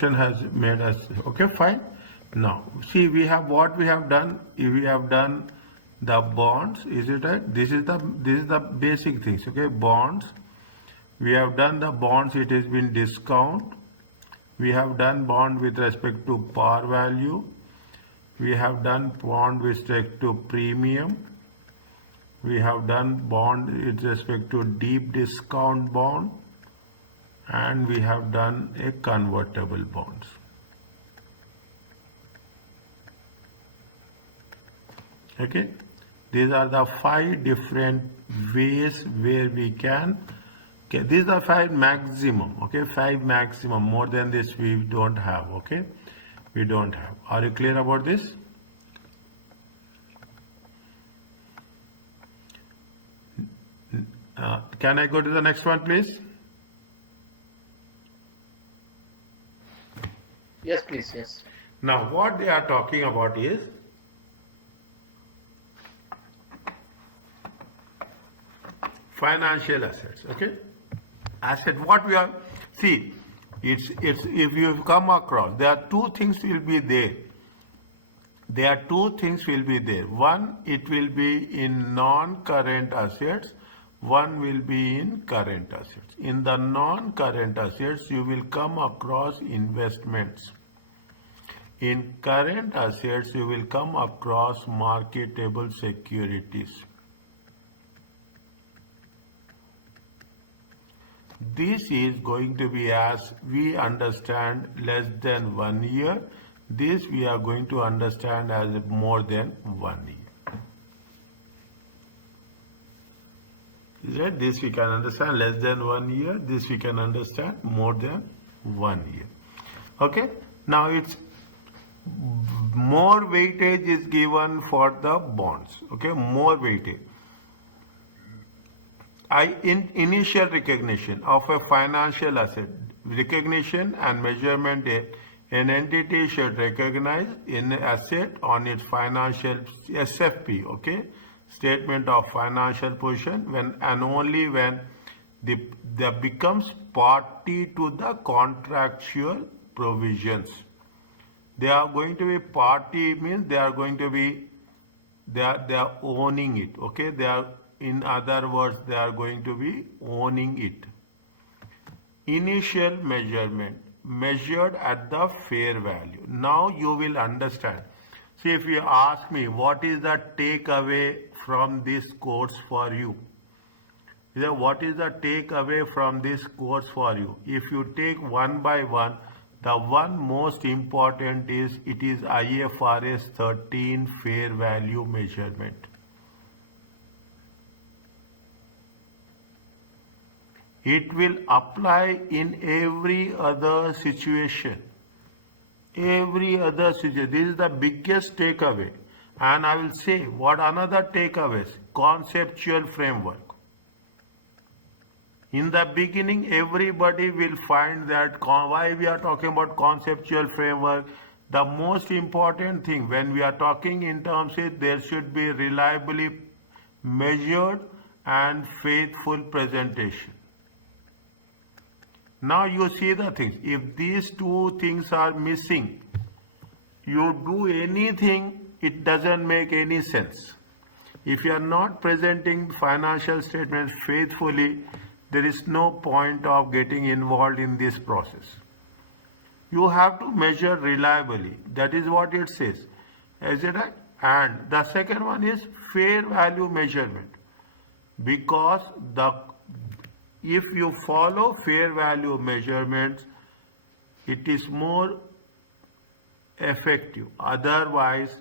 has made us okay, fine. Now see, we have what we have done. We have done the bonds, is it right? This is the basic things, okay? Bonds, we have done the bonds, it has been discount. We have done bond with respect to par value. We have done bond with respect to premium. We have done bond with respect to deep discount bond, and we have done a convertible bonds. Okay, these are the 5 different ways where we can. Okay, these are 5 maximum. Okay, 5 maximum. More than this we don't have. Okay, we don't have. Are you clear about this? Can I go to the next one, please? Yes, please. Yes. Now, what they are talking about is financial assets. Okay, asset. What we are see, it's if you come across, there are 2 things will be there. There are 2 things will be there. One, it will be in non-current assets. One will be in current assets. In the non-current assets, you will come across investments. In current assets, you will come across marketable securities. This is going to be, as we understand, less than 1 year. This we are going to understand as more than 1 year. Right? This we can understand less than 1 year. This we can understand more than 1 year. Okay. Now it's more weightage is given for the bonds. Okay, more weightage. In initial recognition of a financial asset, recognition and measurement, an entity should recognize an asset on its financial SFP, okay, statement of financial position, when and only when they becomes party to the contractual provisions. They are going to be party, means they are going to be, they are owning it, okay, they are, in other words, they are going to be owning it. Initial measurement, measured at the fair value. Now you will understand. See, if you ask me what is the takeaway from this course for you, what is the takeaway from this course for you? If you take one by one, the one most important is it is IFRS 13 fair value measurement. It will apply in every other situation. Every other situation. This is the biggest takeaway. And I will say what another takeaway is: conceptual framework. In the beginning, everybody will find that why we are talking about conceptual framework. The most important thing when we are talking in terms of there should be reliably measured and faithful presentation. Now you see the things. If these 2 things are missing, you do anything, it doesn't make any sense. If you are not presenting financial statements faithfully, there is no point of getting involved in this process. You have to measure reliably. That is what it says. Is it right? And the second one is fair value measurement. Because if you follow fair value measurements, it is more effective. Otherwise,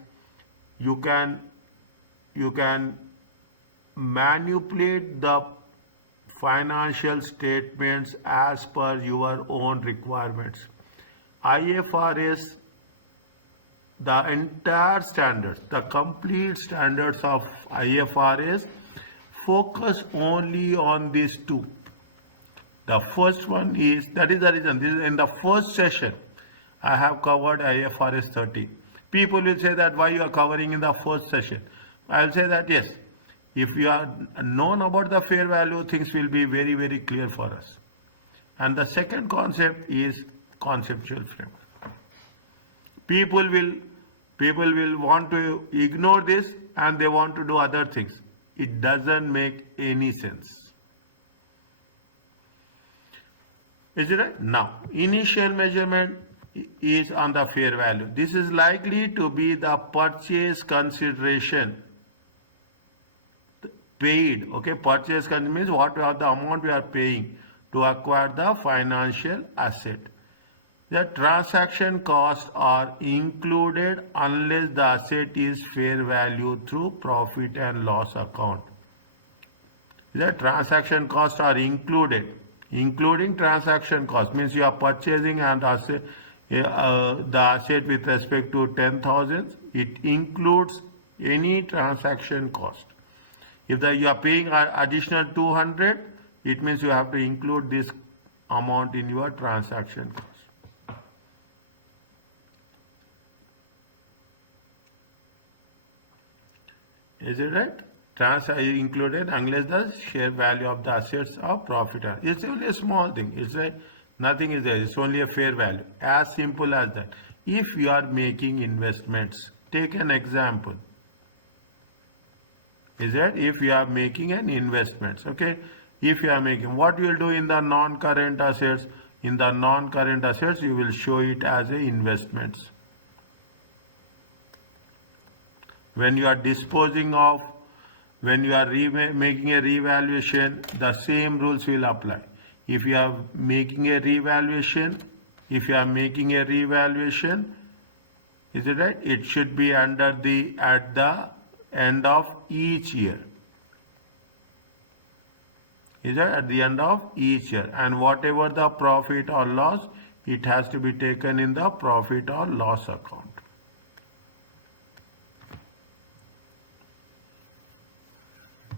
you can manipulate the financial statements as per your own requirements. IFRS, the entire standards, the complete standards of IFRS focus only on these 2. The first one is, that is the reason, this is in the first session I have covered IFRS 13. People will say that why you are covering in the first session. I will say that yes, if you are known about the fair value, things will be very, very clear for us. And the second concept is conceptual framework. People will want to ignore this and they want to do other things. It doesn't make any sense. Is it right? Now, initial measurement is on the fair value. This is likely to be the purchase consideration paid. Okay, purchase consideration means what we have, the amount we are paying to acquire the financial asset. The transaction costs are included unless the asset is fair value through profit and loss account. The transaction costs are included. Including transaction cost means you are purchasing an asset, the asset with respect to 10,000. It includes any transaction cost. If you are paying additional 200, it means you have to include this amount in your transaction cost. Is it right? Included unless the share value of the assets of profit. It's only a small thing. It's nothing is there. It's only a fair value. As simple as that. If you are making investments, take an example. Is that if you are making an investments, okay? If you are making, what you will do in the non-current assets? In the non-current assets, you will show it as a investments. When you are disposing of, when you are making a revaluation, the same rules will apply. If you are making a revaluation, is it right? It should be at the end of each year. Is that at the end of each year? And whatever the profit or loss, it has to be taken in the profit or loss account.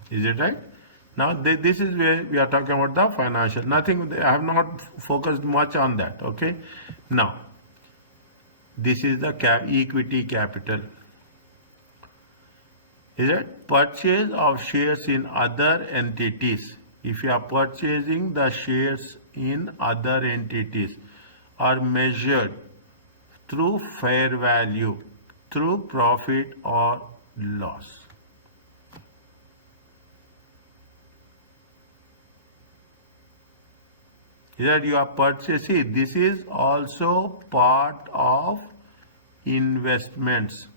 Is it right? Now this is where we are talking about the financial. Nothing, I have not focused much on that. Okay. Now this is the equity capital. Is it purchase of shares in other entities? If you are purchasing the shares in other entities are measured through fair value, through profit or loss. That you are purchasing, this is also part of investments.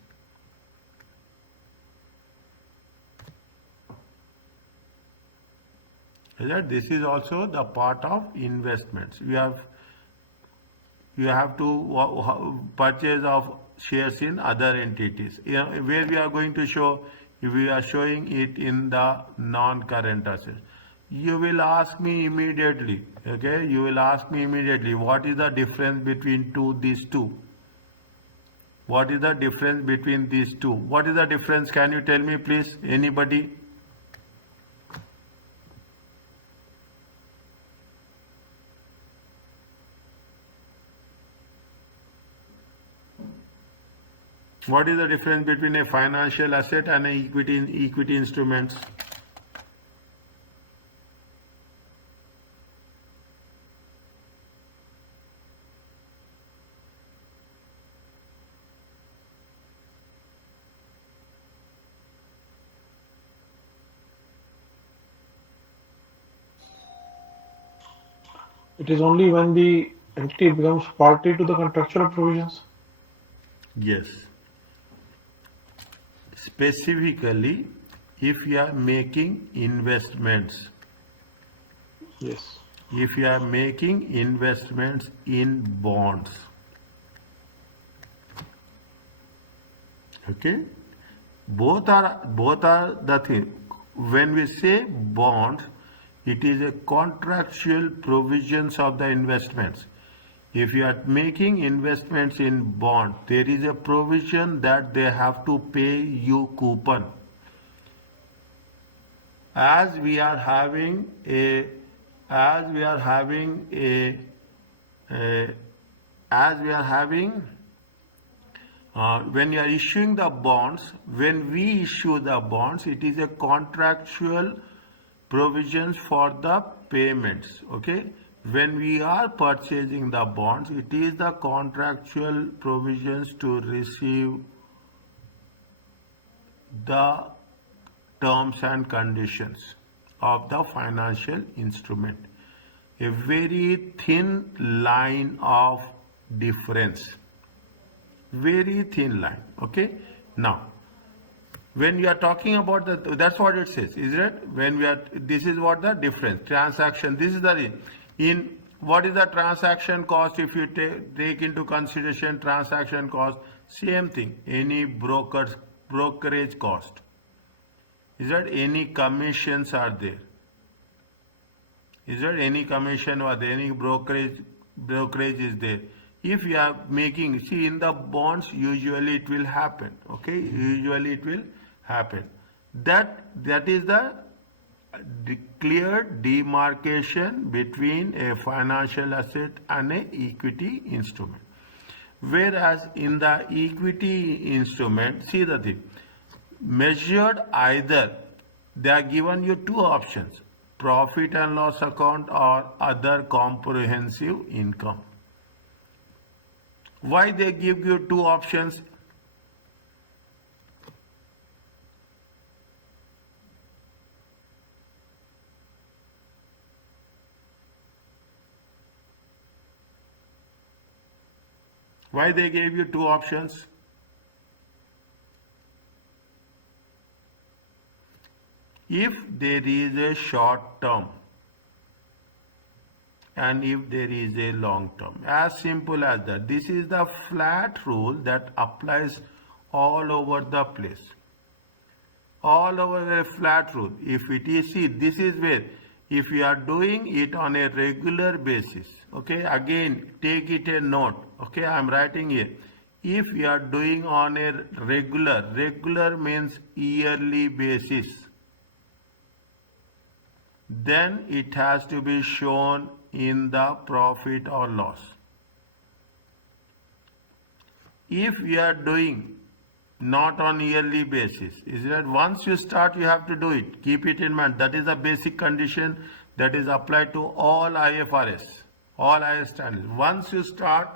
That this is also the part of investments. You have to purchase of shares in other entities. Where we are going to show, we are showing it in the non-current assets. You will ask me immediately, okay? You will ask me immediately, what is the difference between these two? What is the difference between these two? What is the difference? Can you tell me, please? Anybody? What is the difference between a financial asset and an equity instruments? It is only when the entity becomes party to the contractual provisions. Yes. Specifically, if you are making investments. Yes. If you are making investments in bonds. Okay. Both are the thing. When we say bonds, it is a contractual provisions of the investments. If you are making investments in bond, there is a provision that they have to pay you coupon. As we are having when you are issuing the bonds, when we issue the bonds, it is a contractual provisions for the payments. Okay, when we are purchasing the bonds, it is the contractual provisions to receive the terms and conditions of the financial instrument. A very thin line of difference. Very thin line. Okay. Now, when you are talking about that's what it says, is it? When we are, this is what the difference. Transaction. This is the in what is the transaction cost if you take into consideration transaction cost? Same thing. Any brokerage cost. Is there any commissions are there? Is there any commission or any brokerage is there? If you are making, see in the bonds, usually it will happen. Okay, usually it will happen. That is the clear demarcation between a financial asset and a equity instrument. Whereas in the equity instrument, see the thing, measured either, they are given you two options, profit and loss account or other comprehensive income. Why they give you two options? Why they gave you two options? If there is a short term and if there is a long term, as simple as that. This is the flat rule that applies all over the place, all over a flat rule. If it is, see, this is where if you are doing it on a regular basis, okay, again take it a note, okay, I am writing here. If you are doing on a regular means yearly basis, then it has to be shown in the profit or loss. If we are doing not on yearly basis, is that once you start you have to do it. Keep it in mind. That is a basic condition that is applied to all IFRS, all IFRS standards. Once you start,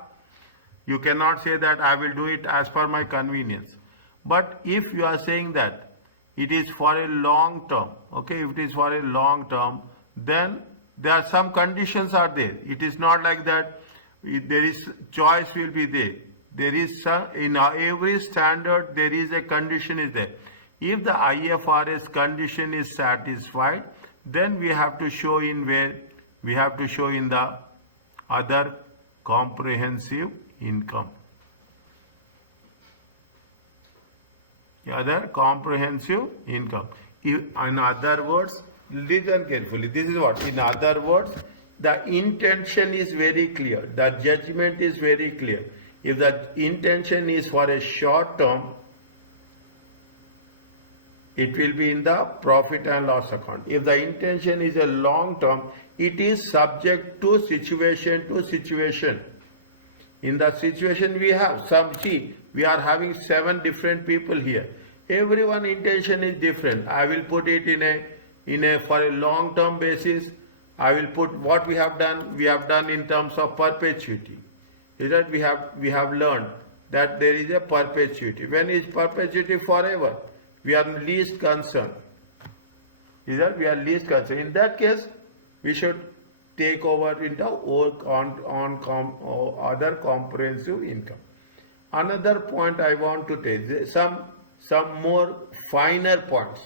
you cannot say that I will do it as per my convenience. But if you are saying that it is for a long term, okay, if it is for a long term, then there are some conditions are there. It is not like that there is choice will be there. There is some, in every standard there is a condition is there. If the IFRS condition is satisfied, then we have to show in where? We have to show in the other comprehensive income. Other comprehensive income. In other words, listen carefully. This is what? In other words, the intention is very clear. The judgment is very clear. If the intention is for a short term, it will be in the profit and loss account. If the intention is a long term, it is subject to situation to situation. In the situation we have some, see, we are having 7 different people here. Everyone intention is different. I will put it in a for a long term basis. I will put what we have done. We have done in terms of perpetuity. Is that we have learned that there is a perpetuity. When is perpetuity? Forever. We are least concerned. Is that we are least concerned. In that case, we should take over into other comprehensive income. Another point I want to take, some more finer points.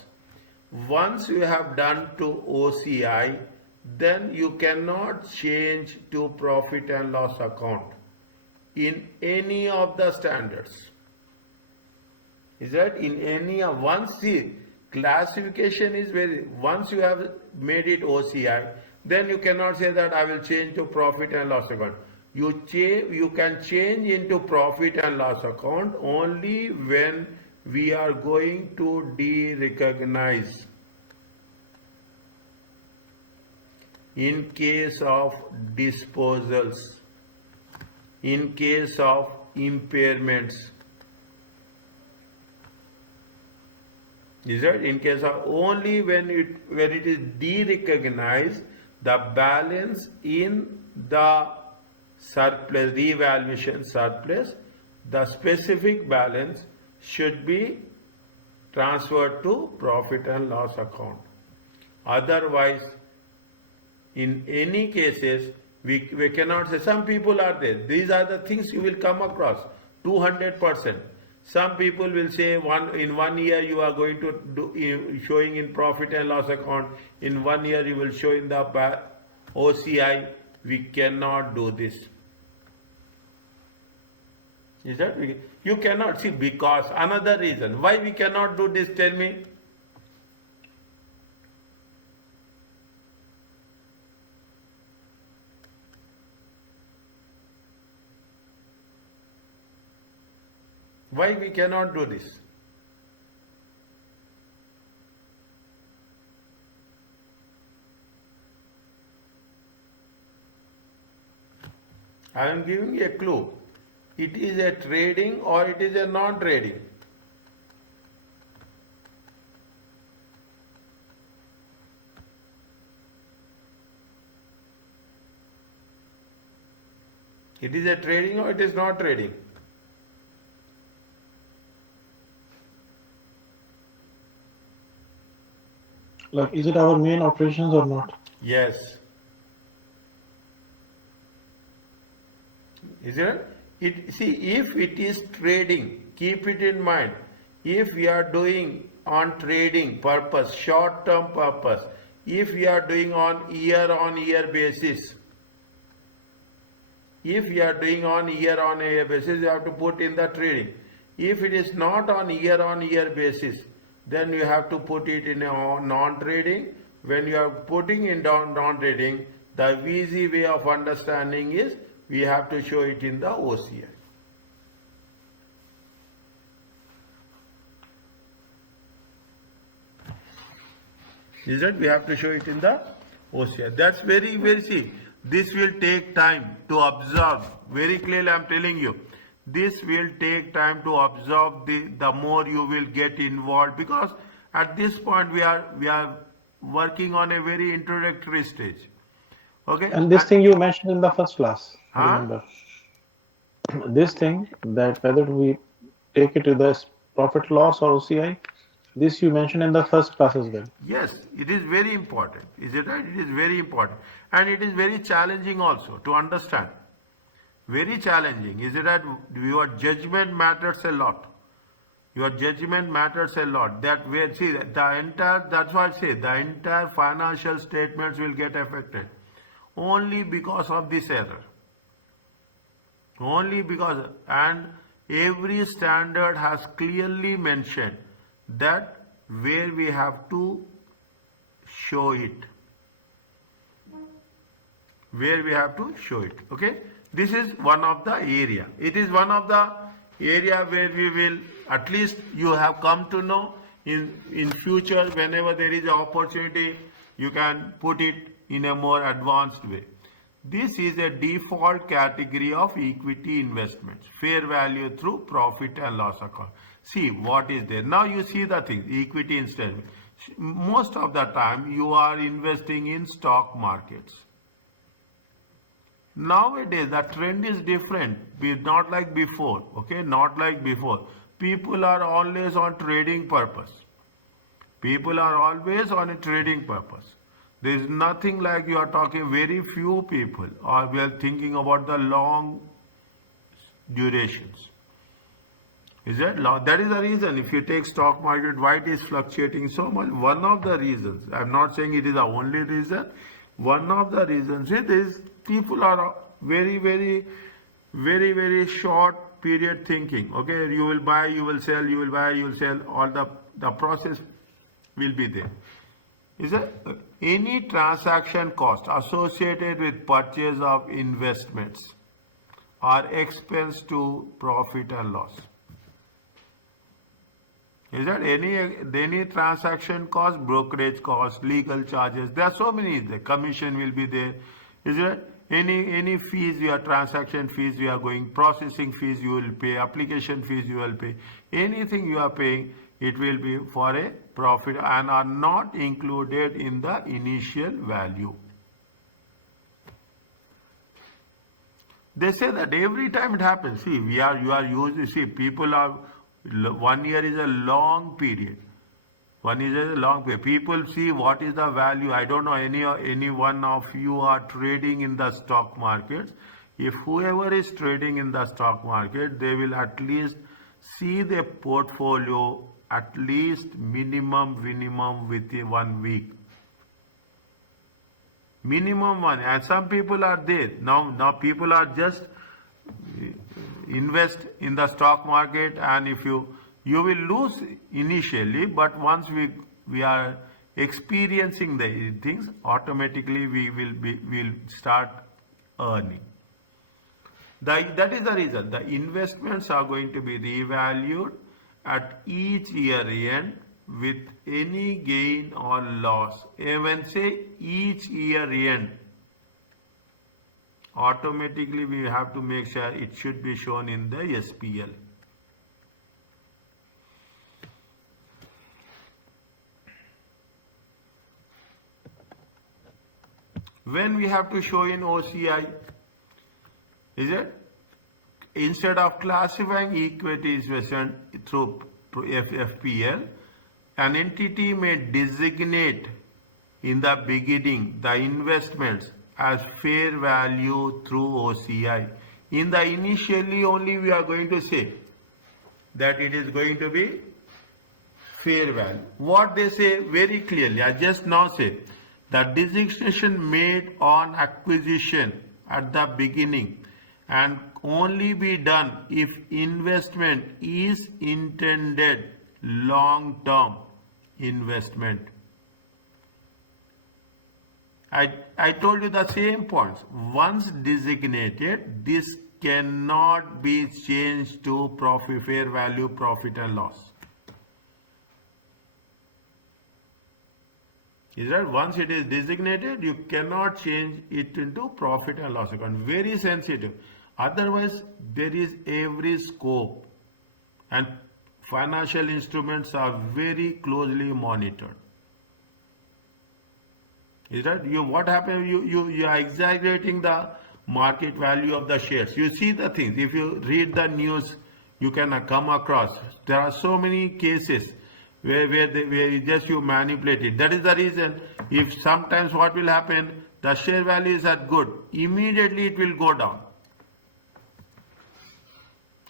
Once you have done to OCI, then you cannot change to profit and loss account in any of the standards. Is that in any of, once the classification is very, once you have made it OCI, then you cannot say that I will change to profit and loss account. You can change into profit and loss account only when we are going to de-recognize. In case of disposals, in case of impairments, is that in case of only when it is de-recognized, the balance in the surplus, revaluation surplus, the specific balance should be transferred to profit and loss account. Otherwise, in any cases, we cannot say, some people are there. These are the things you will come across, 200%. Some people will say in 1 year you are going to do showing in profit and loss account. In 1 year you will show in the OCI. We cannot do this. Is that you cannot see, because another reason why we cannot do this, tell me. Why we cannot do this? I am giving you a clue. It is a trading or it is a non-trading. It is a trading or it is not trading. Like, is it our main operations or not? Yes. Is it? See, if it is trading, keep it in mind. If we are doing on trading purpose, short-term purpose, if we are doing on year basis, if we are doing on year basis, you have to put in the trading. If it is not on year basis, then you have to put it in a non-trading. When you are putting in non-trading, the easy way of understanding is we have to show it in the OCI. Is that we have to show it in the OCI. That's very, see, this will take time to observe. Very clearly I am telling you. This will take time to observe. The more you will get involved, because at this point we are working on a very introductory stage. Okay. And this thing you mentioned in the first class, I Huh? remember. This thing, that whether we take it to the profit loss or OCI, this you mentioned in the first class as well. Yes, it is very important. Is it right? It is very important. And it is very challenging also to understand. Very challenging. Is it that your judgment matters a lot? Your judgment matters a lot. That way, see, that's why I say the entire financial statements will get affected only because of this error. Only because, and every standard has clearly mentioned that where we have to show it. Where we have to show it. Okay. This is one of the area. It is one of the area where we will, at least you have come to know in future, whenever there is an opportunity, you can put it in a more advanced way. This is a default category of equity investments, fair value through profit and loss account. See what is there. Now you see the thing, equity investment. Most of the time you are investing in stock markets. Nowadays the trend is different, not like before. Okay, not like before. People are always on trading purpose. People are always on a trading purpose. There is nothing like you are talking, very few people or we are thinking about the long durations. Is that long? That is the reason. If you take stock market, why it is fluctuating so much? One of the reasons. I am not saying it is the only reason. One of the reasons is people are very short period thinking. Okay, you will buy, you will sell, you will buy, you will sell. All the process will be there. Is there any transaction cost associated with purchase of investments or expense to profit and loss? Is there any transaction cost, brokerage cost, legal charges? There are so many. The commission will be there. Is there any fees? Your transaction fees you are going, processing fees you will pay, application fees you will pay. Anything you are paying, it will be for a profit and are not included in the initial value. They say that every time it happens. See, you are used, see, people are, 1 year is a long period. 1 year is a long period. People see what is the value. I don't know any one of you are trading in the stock markets. If whoever is trading in the stock market, they will at least see their portfolio at least minimum within 1 week. Minimum one. And some people are there. Now people are just invest in the stock market, and if you will lose initially, but once we are experiencing the things, automatically we'll start earning. That is the reason the investments are going to be revalued at each year end with any gain or loss. When say each year end, automatically we have to make sure it should be shown in the SPL. When we have to show in OCI, is it? Instead of classifying equity investment through FPL, an entity may designate in the beginning the investments as fair value through OCI. In the initially only we are going to say that it is going to be fair value. What they say very clearly, I just now say, the designation made on acquisition at the beginning and only be done if investment is intended long-term investment. I told you the same points. Once designated, this cannot be changed to profit, fair value, profit and loss. Is that once it is designated, you cannot change it into profit and loss account. Very sensitive. Otherwise, there is every scope, and financial instruments are very closely monitored. Is that what happens? You are exaggerating the market value of the shares. You see the things. If you read the news, you can come across. There are so many cases where you manipulate it. That is the reason. If sometimes what will happen, the share values are good, immediately it will go down.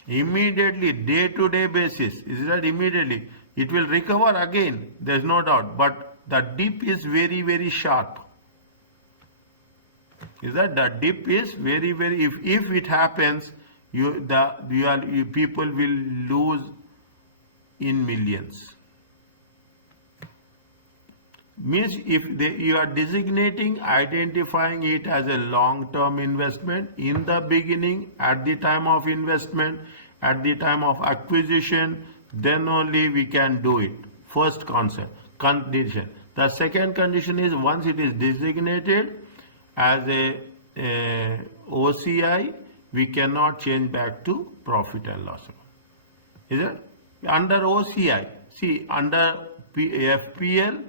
Immediately, day-to-day basis, is that immediately it will recover again. There is no doubt, but the dip is very, very sharp. Is that the dip is very, very. If it happens, people will lose in millions. Means if you are designating, identifying it as a long-term investment in the beginning, at the time of investment, at the time of acquisition, then only we can do it. First condition. The second condition is once it is designated as a OCI, we cannot change back to profit and loss account. Is it? Under OCI, see, under FPL,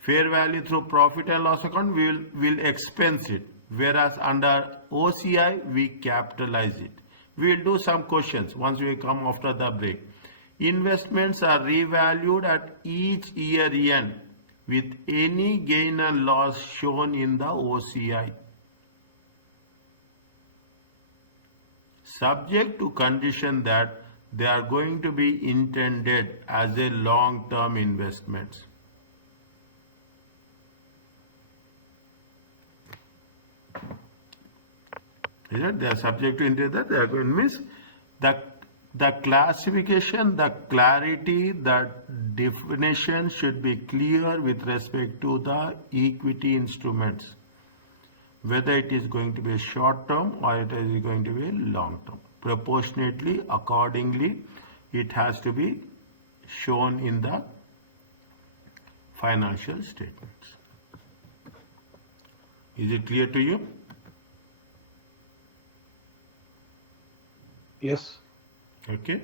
fair value through profit and loss account, we will expense it. Whereas under OCI, we capitalize it. We will do some questions once we come after the break. Investments are revalued at each year end with any gain and loss shown in the OCI. Subject to condition that they are going to be intended as a long-term investments. Is it? They are subject to intend that they are going to miss the classification, the clarity, the definition should be clear with respect to the equity instruments, whether it is going to be a short term or it is going to be a long term. Proportionately, accordingly, it has to be shown in the financial statements. Is it clear to you? Yes. Okay.